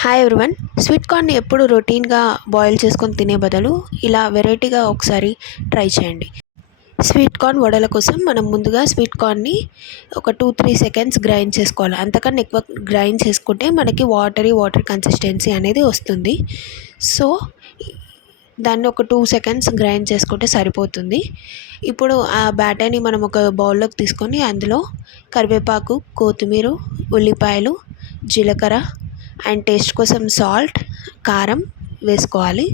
Hi everyone sweet కార్న్ని ఎప్పుడు రొటీన్గా boil చేసుకొని తినే బదులు ఇలా వెరైటీగా ఒకసారి ట్రై చేయండి. స్వీట్ కార్న్ వడల కోసం మనం ముందుగా స్వీట్ కార్న్ని ఒక టూ త్రీ సెకండ్స్ గ్రైండ్ చేసుకోవాలి. అంతకన్నా ఎక్కువ గ్రైండ్ చేసుకుంటే మనకి వాటరీ వాటర్ కన్సిస్టెన్సీ అనేది వస్తుంది. సో దాన్ని ఒక టూ సెకండ్స్ గ్రైండ్ చేసుకుంటే సరిపోతుంది. ఇప్పుడు ఆ బ్యాటర్ని మనం ఒక బౌల్లోకి తీసుకొని అందులో కరివేపాకు కొత్తిమీర ఉల్లిపాయలు జీలకర్ర అండ్ టేస్ట్ కోసం సాల్ట్ కారం వేసుకోవాలి.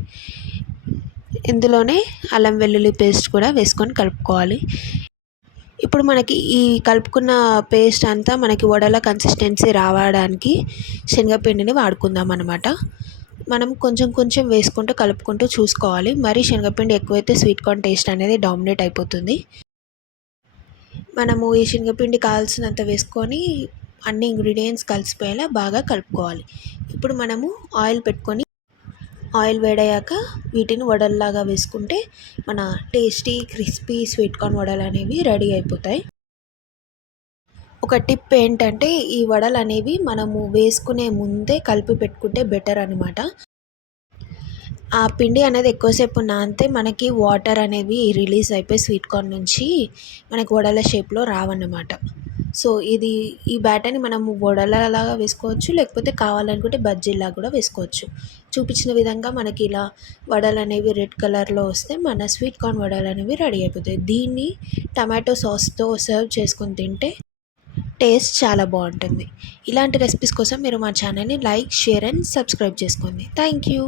ఇందులోనే అల్లం వెల్లుల్లి పేస్ట్ కూడా వేసుకొని కలుపుకోవాలి. ఇప్పుడు మనకి ఈ కలుపుకున్న పేస్ట్ అంతా మనకి వడల కన్సిస్టెన్సీ రావడానికి శనగపిండిని వాడుకుందాం అనమాట మనం కొంచెం కొంచెం వేసుకుంటూ కలుపుకుంటూ చూసుకోవాలి. మరి శనగపిండి ఎక్కువైతే స్వీట్ కార్న్ టేస్ట్ అనేది డామినేట్ అయిపోతుంది. మనము ఈ శనగపిండి కావాల్సినంత వేసుకొని అన్ని ఇంగ్రీడియంట్స్ కలిసిపోయేలా బాగా కలుపుకోవాలి. ఇప్పుడు మనము ఆయిల్ పెట్టుకొని ఆయిల్ వేడయ్యాక వీటిని వడల్లాగా వేసుకుంటే మన టేస్టీ క్రిస్పీ స్వీట్ కార్న్ వడలు అనేవి రెడీ అయిపోతాయి. ఒక టిప్ ఏంటంటే ఈ వడలు అనేవి మనము వేసుకునే ముందే కలిపి పెట్టుకుంటే బెటర్ అనమాట ఆ పిండి అనేది ఎక్కువసేపు నానితే మనకి వాటర్ అనేవి రిలీజ్ అయిపోయి స్వీట్ కార్న్ నుంచి మనకి వడల షేప్లో రావన్నమాట. సో ఇది ఈ బ్యాటర్ని మనము వడలలాగా వేసుకోవచ్చు లేకపోతే కావాలనుకుంటే బజ్జీలాగా కూడా వేసుకోవచ్చు. చూపించిన విధంగా మనకి ఇలా వడలు అనేవి రెడ్ కలర్లో వస్తే మన స్వీట్ కార్న్ వడలు అనేవి రెడీ అయిపోతాయి. దీన్ని టమాటో సాస్తో సర్వ్ చేసుకొని తింటే టేస్ట్ చాలా బాగుంటుంది. ఇలాంటి రెసిపీస్ కోసం మీరు మా ఛానల్ని లైక్ షేర్ అండ్ సబ్స్క్రైబ్ చేసుకోండి. Thank you.